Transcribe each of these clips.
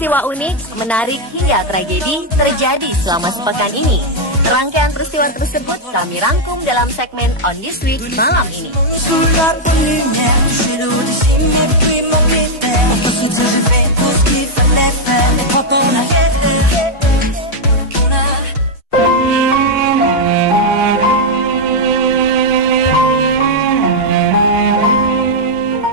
peristiwa unik, menarik hingga tragedi terjadi selama sepekan ini. Rangkaian peristiwa tersebut kami rangkum dalam segmen On This Week malam ini.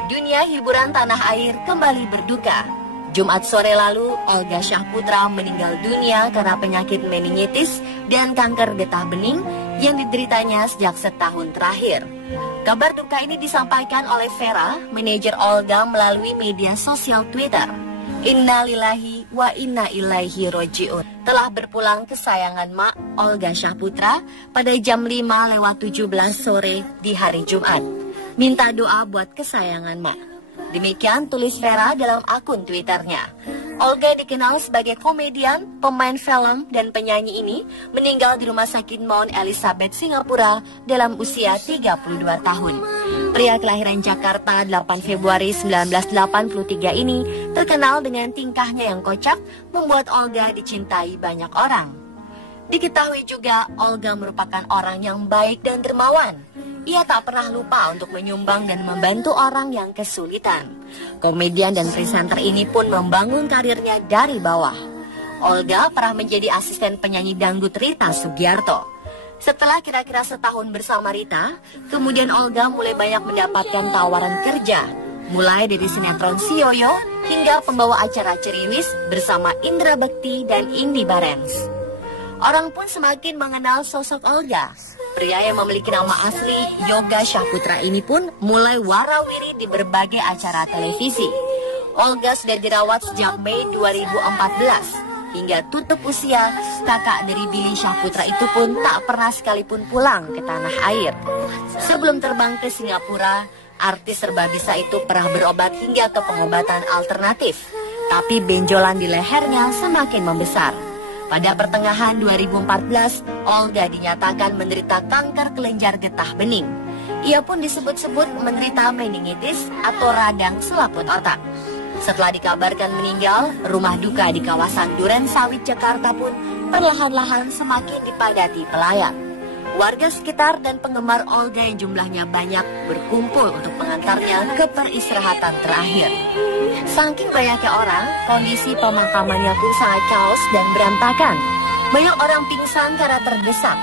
Dunia hiburan tanah air kembali berduka. Jumat sore lalu, Olga Syahputra meninggal dunia karena penyakit meningitis dan kanker getah bening yang dideritanya sejak setahun terakhir. Kabar duka ini disampaikan oleh Vera, manajer Olga melalui media sosial Twitter. Innalillahi wa inna ilaihi roji'un. Telah berpulang kesayangan Mak Olga Syahputra pada jam 5:17 sore di hari Jumat. Minta doa buat kesayangan Mak. Demikian tulis Vera dalam akun Twitternya. Olga dikenal sebagai komedian, pemain film, dan penyanyi ini meninggal di Rumah Sakit Mount Elizabeth, Singapura dalam usia 32 tahun. Pria kelahiran Jakarta 8 Februari 1983 ini terkenal dengan tingkahnya yang kocak, membuat Olga dicintai banyak orang. Diketahui juga Olga merupakan orang yang baik dan dermawan. Ia tak pernah lupa untuk menyumbang dan membantu orang yang kesulitan. Komedian dan presenter ini pun membangun karirnya dari bawah. Olga pernah menjadi asisten penyanyi dangdut Rita Sugiarto. Setelah kira-kira setahun bersama Rita, kemudian Olga mulai banyak mendapatkan tawaran kerja. Mulai dari sinetron Si Yoyo hingga pembawa acara Ceriwis bersama Indra Bekti dan Indy Barens. Orang pun semakin mengenal sosok Olga. Pria yang memiliki nama asli Yoga Syahputra ini pun mulai warawiri di berbagai acara televisi. Olga sudah dirawat sejak Mei 2014. Hingga tutup usia, kakak dari Billy Syahputra itu pun tak pernah sekalipun pulang ke tanah air. Sebelum terbang ke Singapura, artis serba bisa itu pernah berobat hingga ke pengobatan alternatif. Tapi benjolan di lehernya semakin membesar. Pada pertengahan 2014, Olga dinyatakan menderita kanker kelenjar getah bening. Ia pun disebut-sebut menderita meningitis atau radang selaput otak. Setelah dikabarkan meninggal, rumah duka di kawasan Duren Sawit, Jakarta pun perlahan-lahan semakin dipadati pelayat. Warga sekitar dan penggemar Olga yang jumlahnya banyak berkumpul untuk mengantarnya ke peristirahatan terakhir. Saking banyaknya orang, kondisi pemakamannya pun sangat kaos dan berantakan. Banyak orang pingsan karena terdesak.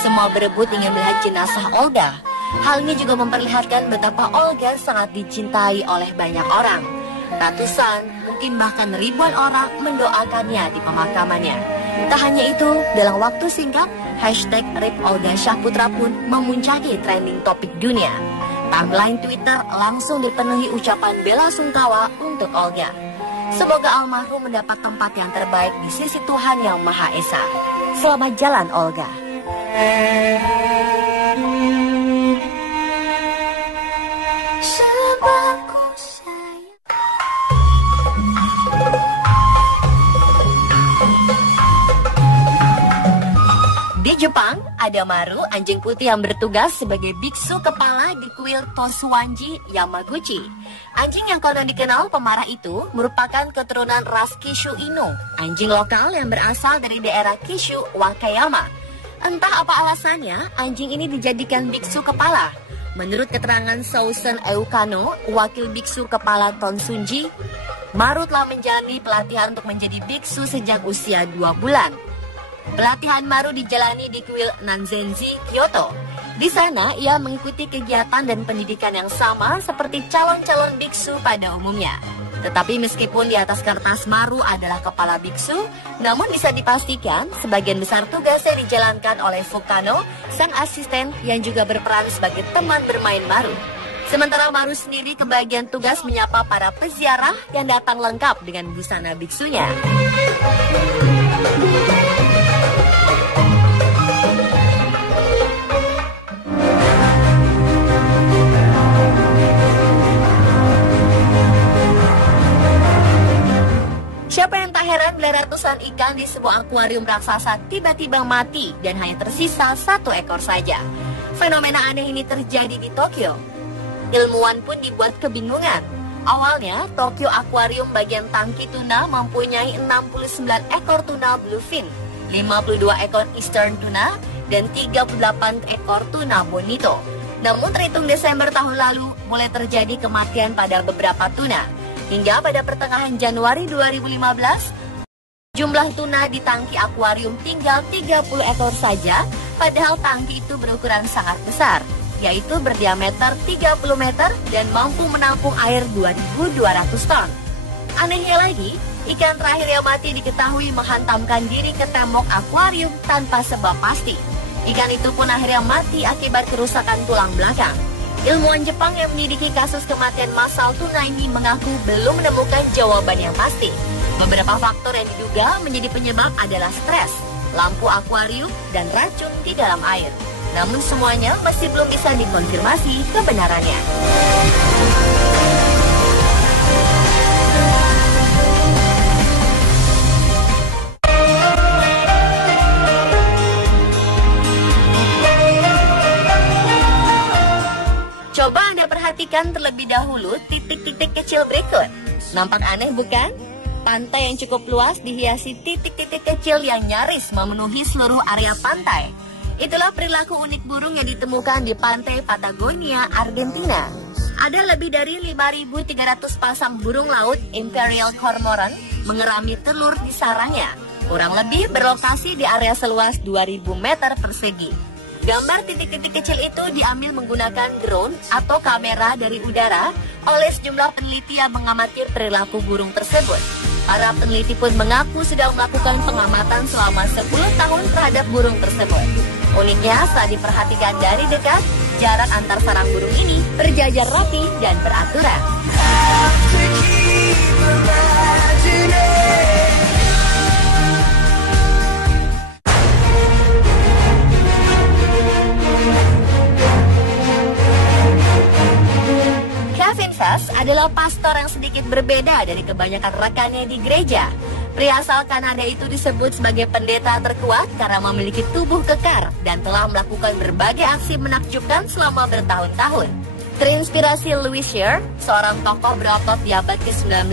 Semua berebut ingin melihat jenazah Olga. Hal ini juga memperlihatkan betapa Olga sangat dicintai oleh banyak orang. Ratusan, mungkin bahkan ribuan orang mendoakannya di pemakamannya. Tak hanya itu, dalam waktu singkat, hashtag RIP Olga Syahputra pun memuncaki trending topik dunia. Timeline Twitter langsung dipenuhi ucapan bela sungkawa untuk Olga. Semoga almarhum mendapat tempat yang terbaik di sisi Tuhan Yang Maha Esa. Selamat jalan, Olga. Di Jepang, ada Maru, anjing putih yang bertugas sebagai biksu kepala di kuil Tosuwanji, Yamaguchi. Anjing yang konon dikenal pemarah itu merupakan keturunan ras Kishu Inu, anjing lokal yang berasal dari daerah Kishu, Wakayama. Entah apa alasannya, anjing ini dijadikan biksu kepala. Menurut keterangan Sousen Eukano, wakil biksu kepala Tonsunji, Maru telah menjalani pelatihan untuk menjadi biksu sejak usia 2 bulan. Pelatihan Maru dijalani di kuil Nanzenji, Kyoto. Di sana, ia mengikuti kegiatan dan pendidikan yang sama seperti calon-calon biksu pada umumnya. Tetapi meskipun di atas kertas Maru adalah kepala biksu, namun bisa dipastikan sebagian besar tugasnya dijalankan oleh Fukano, sang asisten yang juga berperan sebagai teman bermain Maru. Sementara Maru sendiri kebagian tugas menyapa para peziarah yang datang lengkap dengan busana biksunya. Siapa yang tak heran bila ratusan ikan di sebuah akuarium raksasa tiba-tiba mati dan hanya tersisa 1 ekor saja. Fenomena aneh ini terjadi di Tokyo. Ilmuwan pun dibuat kebingungan. Awalnya, Tokyo Aquarium bagian tangki tuna mempunyai 69 ekor tuna bluefin, 52 ekor eastern tuna, dan 38 ekor tuna bonito. Namun terhitung Desember tahun lalu, mulai terjadi kematian pada beberapa tuna. Hingga pada pertengahan Januari 2015, jumlah tuna di tangki akuarium tinggal 30 ekor saja, padahal tangki itu berukuran sangat besar, yaitu berdiameter 30 meter dan mampu menampung air 2.200 ton. Anehnya lagi, ikan terakhir yang mati diketahui menghantamkan diri ke tembok akuarium tanpa sebab pasti. Ikan itu pun akhirnya mati akibat kerusakan tulang belakang. Ilmuwan Jepang yang menyelidiki kasus kematian massal tuna ini mengaku belum menemukan jawaban yang pasti. Beberapa faktor yang diduga menjadi penyebab adalah stres, lampu akuarium, dan racun di dalam air. Namun semuanya masih belum bisa dikonfirmasi kebenarannya. Coba Anda perhatikan terlebih dahulu titik-titik kecil berikut. Nampak aneh bukan? Pantai yang cukup luas dihiasi titik-titik kecil yang nyaris memenuhi seluruh area pantai. Itulah perilaku unik burung yang ditemukan di pantai Patagonia, Argentina. Ada lebih dari 5.300 pasang burung laut Imperial Cormorant mengerami telur di sarangnya. Kurang lebih berlokasi di area seluas 2.000 meter persegi. Gambar titik-titik kecil itu diambil menggunakan drone atau kamera dari udara oleh sejumlah peneliti yang mengamati perilaku burung tersebut. Para peneliti pun mengaku sedang melakukan pengamatan selama 10 tahun terhadap burung tersebut. Uniknya, saat diperhatikan dari dekat, jarak antar sarang burung ini berjajar rapi dan beraturan. Kevin Fast adalah pastor yang sedikit berbeda dari kebanyakan rekannya di gereja. Pria asal Kanada itu disebut sebagai pendeta terkuat karena memiliki tubuh kekar dan telah melakukan berbagai aksi menakjubkan selama bertahun-tahun. Terinspirasi Louis Shear, seorang tokoh berotot di abad ke-19,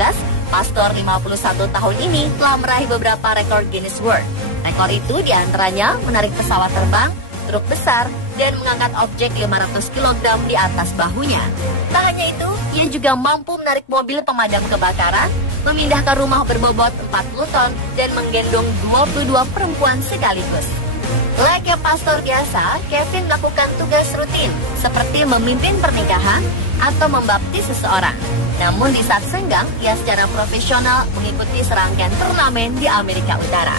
pastor 51 tahun ini telah meraih beberapa rekor Guinness World. Rekor itu diantaranya menarik pesawat terbang, truk besar, dan mengangkat objek 500 kg di atas bahunya. Tak hanya itu, ia juga mampu menarik mobil pemadam kebakaran, memindahkan rumah berbobot 40 ton, dan menggendong 22 perempuan sekaligus. Layaknya pastor biasa, Kevin melakukan tugas rutin, seperti memimpin pernikahan atau membaptis seseorang. Namun di saat senggang, ia secara profesional mengikuti serangkaian turnamen di Amerika Utara.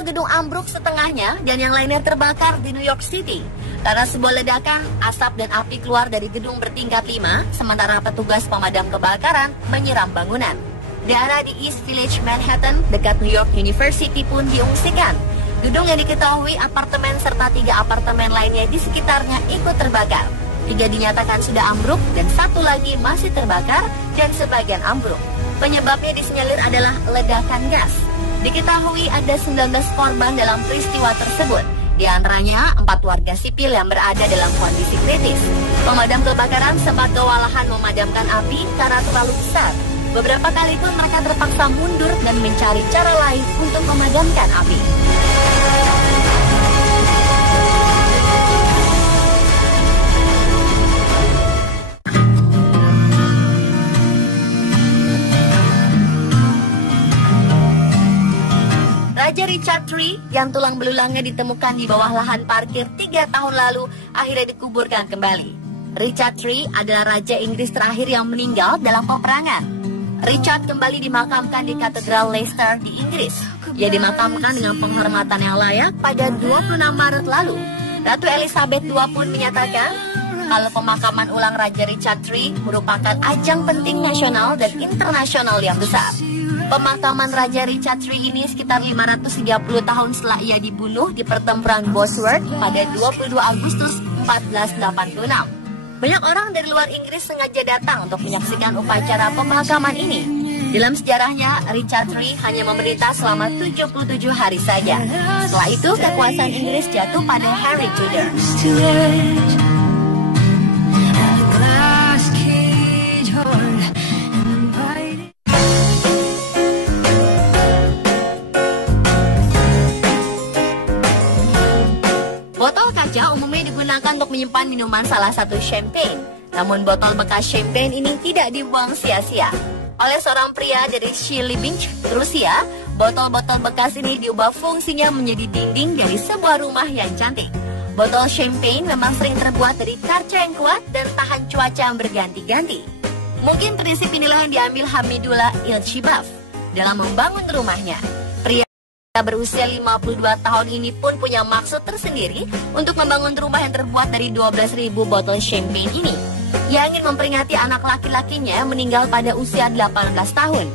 Gedung ambruk setengahnya dan yang lainnya terbakar di New York City. Karena sebuah ledakan, asap dan api keluar dari gedung bertingkat 5, sementara petugas pemadam kebakaran menyiram bangunan. Daerah di East Village, Manhattan, dekat New York University pun diungsikan. Gedung yang diketahui apartemen serta 3 apartemen lainnya di sekitarnya ikut terbakar. 3 dinyatakan sudah ambruk dan 1 lagi masih terbakar dan sebagian ambruk. Penyebabnya disinyalir adalah ledakan gas. Diketahui ada 19 korban dalam peristiwa tersebut. Di antaranya 4 warga sipil yang berada dalam kondisi kritis. Pemadam kebakaran sempat kewalahan memadamkan api karena terlalu besar. Beberapa kali pun mereka terpaksa mundur dan mencari cara lain untuk memadamkan api. Raja Richard III yang tulang belulangnya ditemukan di bawah lahan parkir 3 tahun lalu akhirnya dikuburkan kembali. Richard III adalah Raja Inggris terakhir yang meninggal dalam peperangan. Richard kembali dimakamkan di Katedral Leicester di Inggris. Ia dimakamkan dengan penghormatan yang layak pada 26 Maret lalu. Ratu Elizabeth II pun menyatakan kalau pemakaman ulang Raja Richard III merupakan ajang penting nasional dan internasional yang besar. Pemakaman Raja Richard III ini sekitar 530 tahun setelah ia dibunuh di pertempuran Bosworth pada 22 Agustus 1486. Banyak orang dari luar Inggris sengaja datang untuk menyaksikan upacara pemakaman ini. Dalam sejarahnya, Richard III hanya memerintah selama 77 hari saja. Setelah itu, kekuasaan Inggris jatuh pada Harry Tudor. Botol kaca umumnya digunakan untuk menyimpan minuman salah satu champagne. Namun botol bekas champagne ini tidak dibuang sia-sia. Oleh seorang pria dari Chelyabinsk, Rusia, botol-botol bekas ini diubah fungsinya menjadi dinding dari sebuah rumah yang cantik. Botol champagne memang sering terbuat dari kaca yang kuat dan tahan cuaca yang berganti-ganti. Mungkin prinsip inilah yang diambil Hamidullah Ilchibaf dalam membangun rumahnya. Pria berusia 52 tahun ini pun punya maksud tersendiri untuk membangun rumah yang terbuat dari 12.000 botol champagne ini. Ia ingin memperingati anak laki-lakinya yang meninggal pada usia 18 tahun.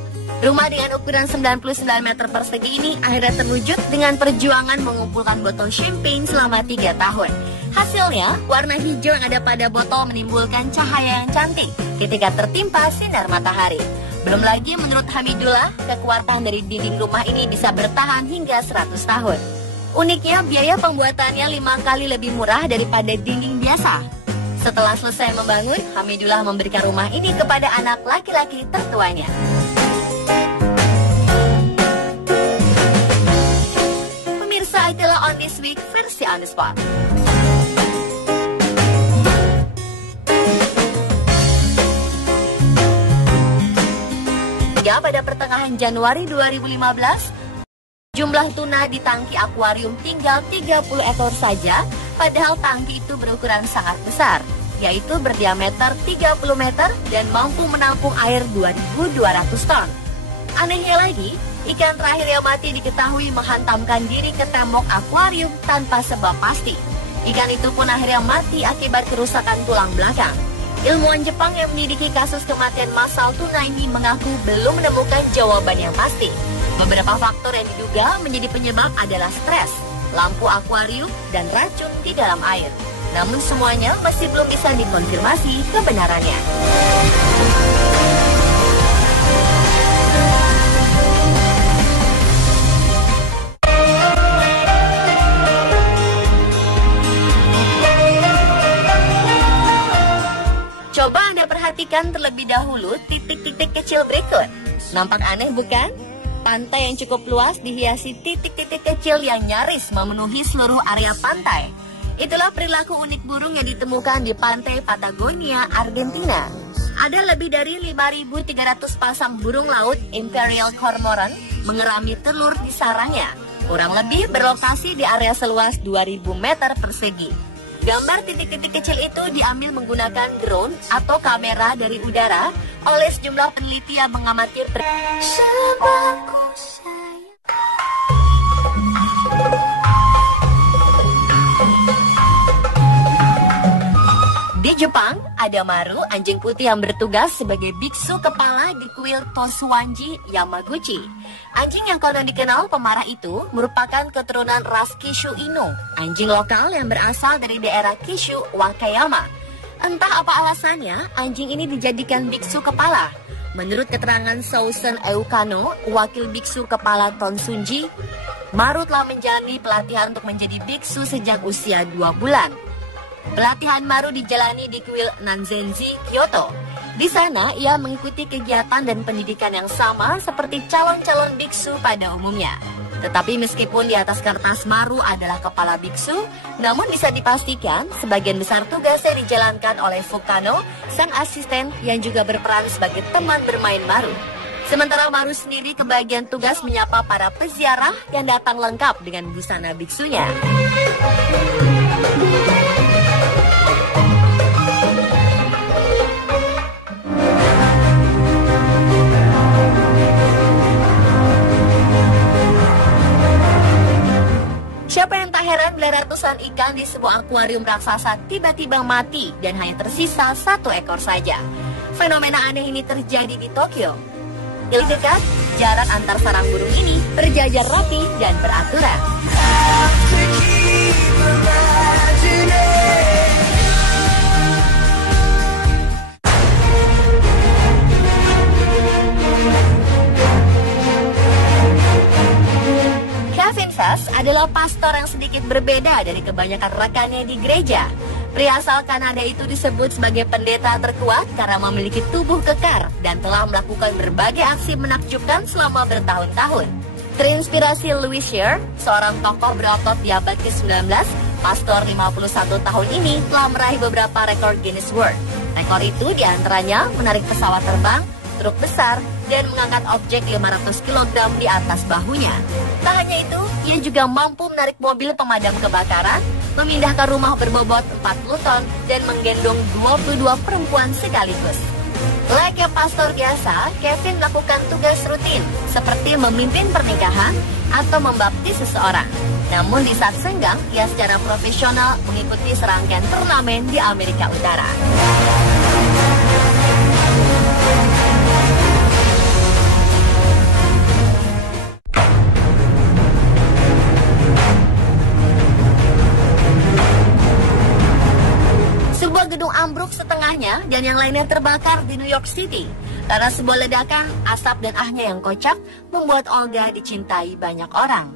Rumah dengan ukuran 99 meter persegi ini akhirnya terwujud dengan perjuangan mengumpulkan botol champagne selama 3 tahun. Hasilnya, warna hijau yang ada pada botol menimbulkan cahaya yang cantik ketika tertimpa sinar matahari. Belum lagi menurut Hamidullah, kekuatan dari dinding rumah ini bisa bertahan hingga 100 tahun. Uniknya, biaya pembuatannya 5 kali lebih murah daripada dinding biasa. Setelah selesai membangun, Hamidullah memberikan rumah ini kepada anak laki-laki tertuanya. Pemirsa, itulah On This Week versi On The Spot. Pada pertengahan Januari 2015, jumlah tuna di tangki akuarium tinggal 30 ekor saja, padahal tangki itu berukuran sangat besar, yaitu berdiameter 30 meter dan mampu menampung air 2.200 ton. Anehnya lagi, ikan terakhir yang mati diketahui menghantamkan diri ke tembok akuarium tanpa sebab pasti. Ikan itu pun akhirnya mati akibat kerusakan tulang belakang. Ilmuwan Jepang yang menyelidiki kasus kematian massal tuna ini mengaku belum menemukan jawaban yang pasti. Beberapa faktor yang diduga menjadi penyebab adalah stres, lampu akuarium, dan racun di dalam air. Namun semuanya masih belum bisa dikonfirmasi kebenarannya. Coba Anda perhatikan terlebih dahulu titik-titik kecil berikut. Nampak aneh bukan? Pantai yang cukup luas dihiasi titik-titik kecil yang nyaris memenuhi seluruh area pantai. Itulah perilaku unik burung yang ditemukan di pantai Patagonia, Argentina. Ada lebih dari 5.300 pasang burung laut Imperial Cormorant mengerami telur di sarangnya. Kurang lebih berlokasi di area seluas 2.000 meter persegi. Gambar titik-titik kecil itu diambil menggunakan drone atau kamera dari udara oleh sejumlah peneliti yang mengamati Di Jepang, ada Maru, anjing putih yang bertugas sebagai biksu kepala di kuil Tosuwanji, Yamaguchi. Anjing yang konon dikenal pemarah itu merupakan keturunan ras Kishu Inu, anjing lokal yang berasal dari daerah Kishu, Wakayama. Entah apa alasannya, anjing ini dijadikan biksu kepala. Menurut keterangan Sousen Eukano, wakil biksu kepala Tonsunji, Maru telah menjalani pelatihan untuk menjadi biksu sejak usia 2 bulan. Pelatihan Maru dijalani di kuil Nanzenji, Kyoto. Di sana, ia mengikuti kegiatan dan pendidikan yang sama seperti calon-calon biksu pada umumnya. Tetapi meskipun di atas kertas Maru adalah kepala biksu, namun bisa dipastikan sebagian besar tugasnya dijalankan oleh Fukano, sang asisten yang juga berperan sebagai teman bermain Maru. Sementara Maru sendiri kebagian tugas menyapa para peziarah yang datang lengkap dengan busana biksunya. Siapa yang tak heran bila ratusan ikan di sebuah akuarium raksasa tiba-tiba mati dan hanya tersisa 1 ekor saja. Fenomena aneh ini terjadi di Tokyo. Di dekat, jarak antar sarang burung ini berjajar rapi dan beraturan. tipe pastor yang sedikit berbeda dari kebanyakan rekannya di gereja. Pria asal Kanada itu disebut sebagai pendeta terkuat karena memiliki tubuh kekar dan telah melakukan berbagai aksi menakjubkan selama bertahun-tahun. Terinspirasi Louis Shear, seorang tokoh berotot di abad ke-19, pastor 51 tahun ini telah meraih beberapa rekor Guinness World. Rekor itu diantaranya menarik pesawat terbang, truk besar, dan mengangkat objek 500 kg di atas bahunya. Tak hanya itu, ia juga mampu menarik mobil pemadam kebakaran, memindahkan rumah berbobot 40 ton, dan menggendong 22 perempuan sekaligus. Layaknya pastor biasa, Kevin melakukan tugas rutin, seperti memimpin pernikahan atau membaptis seseorang. Namun di saat senggang, ia secara profesional mengikuti serangkaian turnamen di Amerika Utara. Gedung ambruk setengahnya dan yang lainnya terbakar di New York City. Karena sebuah ledakan, asap dan ahnya yang kocak membuat Olga dicintai banyak orang.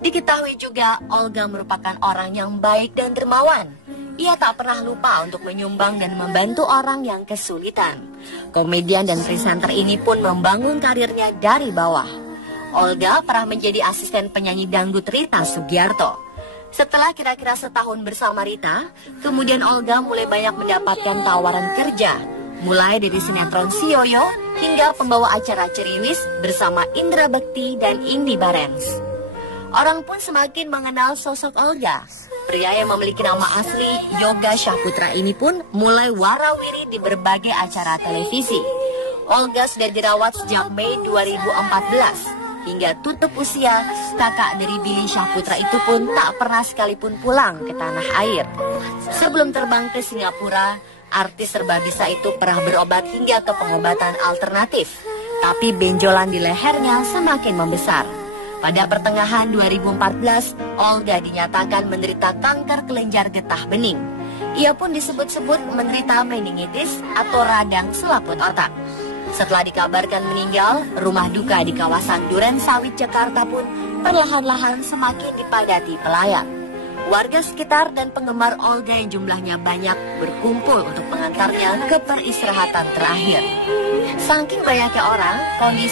Diketahui juga Olga merupakan orang yang baik dan dermawan. Ia tak pernah lupa untuk menyumbang dan membantu orang yang kesulitan. Komedian dan presenter ini pun membangun karirnya dari bawah. Olga pernah menjadi asisten penyanyi dangdut Rita Sugiarto. Setelah kira-kira setahun bersama Rita, kemudian Olga mulai banyak mendapatkan tawaran kerja, mulai dari sinetron Si Yoyo hingga pembawa acara Ceriwis bersama Indra Bekti dan Indy Barens. Orang pun semakin mengenal sosok Olga. Pria yang memiliki nama asli Yoga Syahputra ini pun mulai warawiri di berbagai acara televisi. Olga sudah dirawat sejak Mei 2014. Hingga tutup usia, kakak dari Billy Syahputra itu pun tak pernah sekalipun pulang ke tanah air. Sebelum terbang ke Singapura, artis serba bisa itu pernah berobat hingga ke pengobatan alternatif. Tapi benjolan di lehernya semakin membesar. Pada pertengahan 2014, Olga dinyatakan menderita kanker kelenjar getah bening. Ia pun disebut-sebut menderita meningitis atau radang selaput otak. Setelah dikabarkan meninggal, rumah duka di kawasan Duren Sawit, Jakarta pun perlahan-lahan semakin dipadati pelayat. Warga sekitar dan penggemar Olga yang jumlahnya banyak berkumpul untuk mengantarnya ke peristirahatan terakhir. Saking banyaknya orang, kondisi